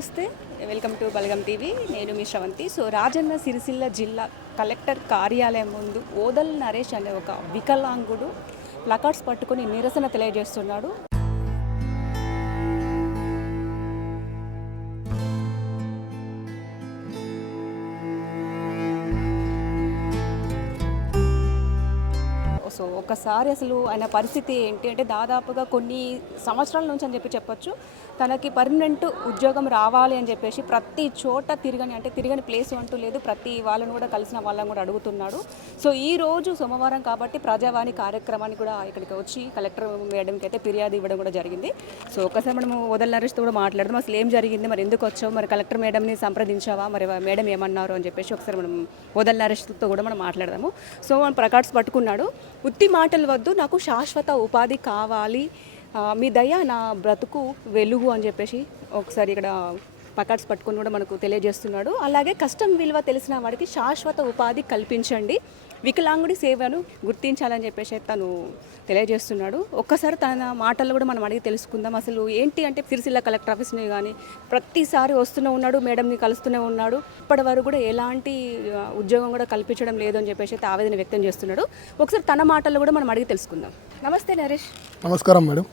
నమస్తే, welcome to Balagam TV. నేను మీ శ్రవంతి. రాజన్న సిరిసిల్ల జిల్లా కలెక్టర్ కార్యాలయం ముందు ఓదల్ నరేష్ అనే ఒక వికలాంగుడు ప్లకార్డ్స్ పట్టుకొని నిరసన తెలియజేస్తున్నాడు. ఒకసారి అసలు ఆయన పరిస్థితి ఏంటి అంటే, దాదాపుగా కొన్ని సంవత్సరాల నుంచి అని చెప్పొచ్చు, తనకి పర్మనెంట్ ఉద్యోగం రావాలి అని చెప్పేసి ప్రతి చోట తిరగని ప్లేస్ అంటూ లేదు. ప్రతి వాళ్ళను కూడా కలిసిన వాళ్ళని కూడా అడుగుతున్నాడు. ఈ రోజు సోమవారం కాబట్టి ప్రజావాణి కార్యక్రమాన్ని కూడా ఇక్కడికి వచ్చి కలెక్టర్ మేడంకి అయితే ఫిర్యాదు ఇవ్వడం కూడా జరిగింది. ఒకసారి మనము ఓదల్ నరేష్తో కూడా మాట్లాడదాం. అసలు ఏం జరిగింది, మరి ఎందుకు వచ్చావు, మరి కలెక్టర్ మేడంని సంప్రదించావా, మరి మేడం ఏమన్నారు అని చెప్పేసి ఒకసారి మనం ఓదల్ నరేష్తో కూడా మనం మాట్లాడదాము. మనం ప్లకార్డ్స్ పట్టుకున్నాడు. ఉత్తి మాటలు వద్దు, నాకు శాశ్వత ఉపాధి కావాలి, మీ దయ నా బ్రతుకు వెలుగు అని చెప్పేసి ఒకసారి ఇక్కడ ప్లకార్డ్స్ పట్టుకొని కూడా మనకు తెలియజేస్తున్నాడు. అలాగే కష్టం విలువ తెలిసిన వాడికి శాశ్వత ఉపాధి కల్పించండి, వికలాంగుడి సేవను గుర్తించాలని చెప్పేసి తను తెలియజేస్తున్నాడు. ఒక్కసారి తన మాటల్లో కూడా మనం అడిగి తెలుసుకుందాం. అసలు ఏంటి అంటే, సిరిసిల్ల కలెక్టర్ ఆఫీస్ని కానీ ప్రతిసారి వస్తూనే ఉన్నాడు, మేడంని కలుస్తూనే ఉన్నాడు. ఇప్పటి వరకు కూడా ఎలాంటి ఉద్యోగం కూడా కల్పించడం లేదు అని చెప్పేసి ఆవేదన వ్యక్తం చేస్తున్నాడు. ఒకసారి తన మాటల్లో కూడా మనం అడిగి తెలుసుకుందాం. నమస్తే నరేష్. నమస్కారం మేడం,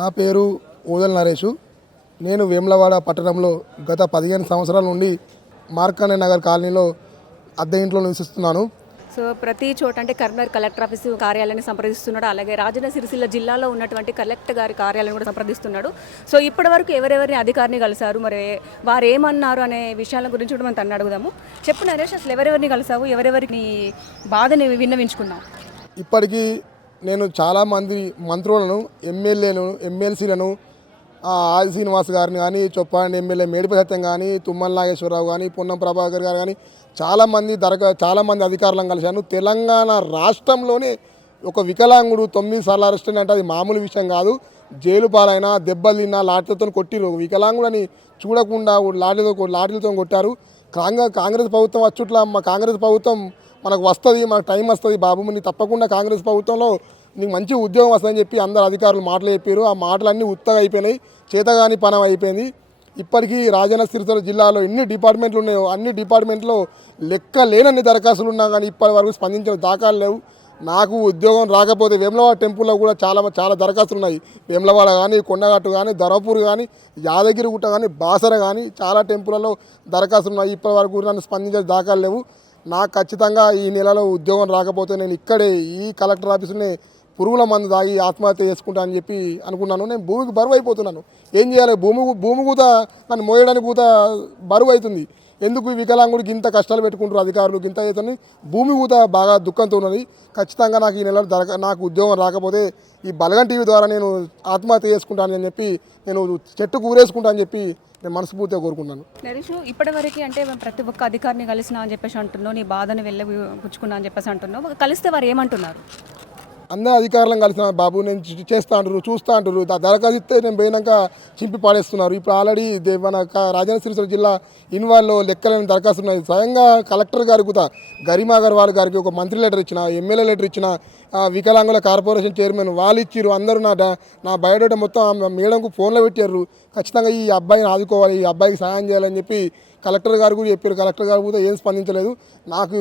నా పేరు ఓదల్ నరేషు. నేను వేములవాడ పట్టణంలో గత 15 సంవత్సరాల నుండి మార్కానే నగర్ కాలనీలో అద్దె ఇంట్లో నివసిస్తున్నాను. ప్రతి చోట అంటే కరీంనగర్ కలెక్టర్ ఆఫీస్ కార్యాలయాన్ని సంప్రదిస్తున్నాడు. అలాగే రాజన్న సిరిసిల్ల జిల్లాలో ఉన్నటువంటి కలెక్టర్ గారి కార్యాలయం కూడా సంప్రదిస్తున్నాడు. ఇప్పటి వరకు ఎవరెవరిని అధికారిని కలిసారు, మరి వారు ఏమన్నారు అనే విషయాల గురించి కూడా మనం తను అడుగుదాము. చెప్పు నరేష్, అసలు ఎవరెవరిని కలిసావు, ఎవరెవరికి బాధని విన్నవించుకున్నావు? ఇప్పటికీ నేను చాలామంది మంత్రులను, ఎమ్మెల్యేలను, ఎమ్మెల్సీలను, ఆది శ్రీనివాస్ గారిని కానీ, చొప్పాండి ఎమ్మెల్యే మేడిపల్లి సత్యం కానీ, తుమ్మల నాగేశ్వరరావు కానీ, పొన్నం ప్రభాకర్ గారు కానీ చాలామంది అధికారులను కలిశాను. తెలంగాణ రాష్ట్రంలోనే ఒక వికలాంగుడు 9 సార్లు అరెస్ట్ అంటే అది మామూలు విషయం కాదు. జైలు పాలైనా, దెబ్బలు తిన్నా, లాఠీలతో కొట్టిరు. వికలాంగుడని చూడకుండా లాఠీలతో కొట్టారు. కాంగ్రెస్ ప్రభుత్వం వచ్చుట్లా కాంగ్రెస్ ప్రభుత్వం మనకు వస్తుంది, మనకు టైం వస్తుంది బాబు, నీ తప్పకుండా కాంగ్రెస్ ప్రభుత్వంలో నీకు మంచి ఉద్యోగం వస్తుందని చెప్పి అందరు అధికారులు మాటలు చెప్పారు. ఆ మాటలన్నీ ఉత్తగా అయిపోయినాయి, చేతగాని పనం అయిపోయింది. ఇప్పటికీ రాజన్న సిరిసిల్ల జిల్లాలో ఎన్ని డిపార్ట్మెంట్లు ఉన్నాయో అన్ని డిపార్ట్మెంట్లో లెక్క లేనన్ని దరఖాస్తులు ఉన్నా కానీ ఇప్పటి వరకు స్పందించిన దాఖలు లేవు. నాకు ఉద్యోగం రాకపోతే వేములవాడ టెంపుల్లో కూడా చాలా దరఖాస్తులు ఉన్నాయి. వేములవాడ కానీ, కొండగట్టు కానీ, ధర్మపూర్ కానీ, యాదగిరిగుట్ట కానీ, బాసర కానీ చాలా టెంపుల్లో దరఖాస్తులు ఉన్నాయి. ఇప్పటి వరకు నన్ను స్పందించే దాఖలు లేవు. నాకు ఖచ్చితంగా ఈ నెలలో ఉద్యోగం రాకపోతే నేను ఇక్కడే ఈ కలెక్టర్ ఆఫీసునే పురుగుల మందు తాగి ఆత్మహత్య చేసుకుంటా అని చెప్పి అనుకున్నాను. నేను భూమికి బరువు అయిపోతున్నాను. ఏం చేయాలి, భూమి కూత నన్ను మోయడానికి కూత బరువు అవుతుంది. ఎందుకు వికలాంగుడికి ఇంత కష్టాలు పెట్టుకుంటారు అధికారులు, ఇంత అవుతుంది, భూమి కూత బాగా దుఃఖంతో ఉన్నది. ఖచ్చితంగా నాకు ఈ నెలలో నాకు ఉద్యోగం రాకపోతే ఈ బలగం టీవీ ద్వారా నేను ఆత్మహత్య చేసుకుంటానని చెప్పి, నేను చెట్టుకు ఊరేసుకుంటా అని చెప్పి నేను మనస్ఫూర్తిగా కోరుకున్నాను. నరేష్, ఇప్పటివరకు అంటే ప్రతి ఒక్క అధికారిని కలిసినా అని చెప్పేసి అంటున్నావు, నీ బాధను పుచ్చుకున్నా అని చెప్పేసి అంటున్నావు. కలిస్తే వారు ఏమంటున్నారు? అందరూ అధికారులను కలిసిన బాబు నేను చేస్తా అంటారు, చూస్తూ అంటారు. దరఖాస్తు ఇస్తే నేను పోయినాక చింపి పాడేస్తున్నారు. ఇప్పుడు ఆల్రెడీ మన రాజన్న సిరిసిల్ల జిల్లా ఇన్వాల్లో లెక్కలేని దరఖాస్తు ఉన్నాయి. స్వయంగా కలెక్టర్ గారికి కూడా గరిమా అగర్వాల్ గారికి ఒక మంత్రి లెటర్ ఇచ్చిన, ఎమ్మెల్యే లెటర్ ఇచ్చిన, వికలాంగుల కార్పొరేషన్ చైర్మన్ వాళ్ళు ఇచ్చారు. అందరూ నా బయోడేటా మొత్తం మేడంకు ఫోన్లో పెట్టారు. ఖచ్చితంగా ఈ అబ్బాయిని ఆదుకోవాలి, ఈ అబ్బాయికి సహాయం చేయాలని చెప్పి కలెక్టర్ గారు కూడా చెప్పారు. కలెక్టర్ గారు కూడా ఏం స్పందించలేదు. నాకు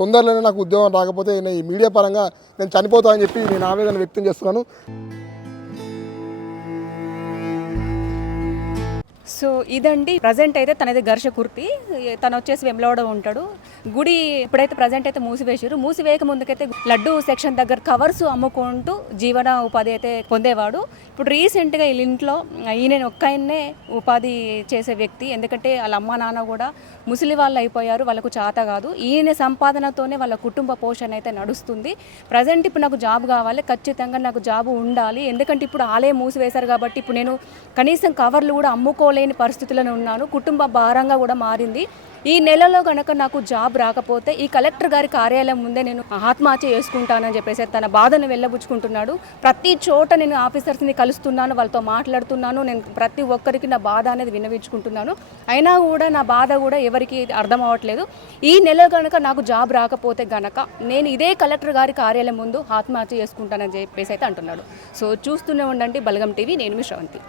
తొందరలోనే నాకు ఉద్యోగం రాకపోతే నేను ఈ మీడియా పరంగా నేను చనిపోతానని చెప్పి నేను ఆవేదన వ్యక్తం చేస్తున్నాను. ఇదండి ప్రజెంట్ అయితే తనది ఘర్ష కుర్తి, తను వచ్చేసి వెమ్లవాడ ఉంటాడు. గుడి ఇప్పుడైతే ప్రజెంట్ అయితే మూసివేయక ముందుకైతే లడ్డు సెక్షన్ దగ్గర కవర్స్ అమ్ముకుంటూ జీవన ఉపాధి అయితే పొందేవాడు. ఇప్పుడు రీసెంట్గా వీళ్ళ ఇంట్లో ఈయన ఒక్కయన్నే ఉపాధి చేసే వ్యక్తి. ఎందుకంటే వాళ్ళ అమ్మ నాన్న కూడా ముసలి వాళ్ళు అయిపోయారు, వాళ్ళకు చేత కాదు. ఈయన సంపాదనతోనే వాళ్ళ కుటుంబ పోషణ అయితే నడుస్తుంది. ప్రజెంట్ ఇప్పుడు నాకు జాబ్ కావాలి, ఖచ్చితంగా నాకు జాబ్ ఉండాలి. ఎందుకంటే ఇప్పుడు ఆలయం మూసివేశారు కాబట్టి ఇప్పుడు నేను కనీసం కవర్లు కూడా అమ్ముకోలేని పరిస్థితుల్లో ఉన్నాను. కుటుంబ భారంగా కూడా మారింది. ఈ నెలలో కనుక నాకు జాబ్ రాకపోతే ఈ కలెక్టర్ గారి కార్యాలయం ముందే నేను ఆత్మహత్య చేసుకుంటానని చెప్పేసి తన బాధను వెళ్ళబుచ్చుకుంటున్నాడు. ప్రతి చోట నేను ఆఫీసర్స్ని కలుస్తున్నాను, వాళ్ళతో మాట్లాడుతున్నాను, నేను ప్రతి ఒక్కరికి నా బాధ అనేది విన్నవించుకుంటున్నాను. అయినా కూడా నా బాధ కూడా ఎవరికి అర్థం అవ్వట్లేదు. ఈ నెల కనుక నాకు జాబ్ రాకపోతే గనక నేను ఇదే కలెక్టర్ గారి కార్యాలయం ముందు ఆత్మహత్య చేసుకుంటానని చెప్పేసి అయితే అంటున్నాడు. చూస్తూనే ఉండండి బలగం టీవీ. నేను మీ శ్రవంతి.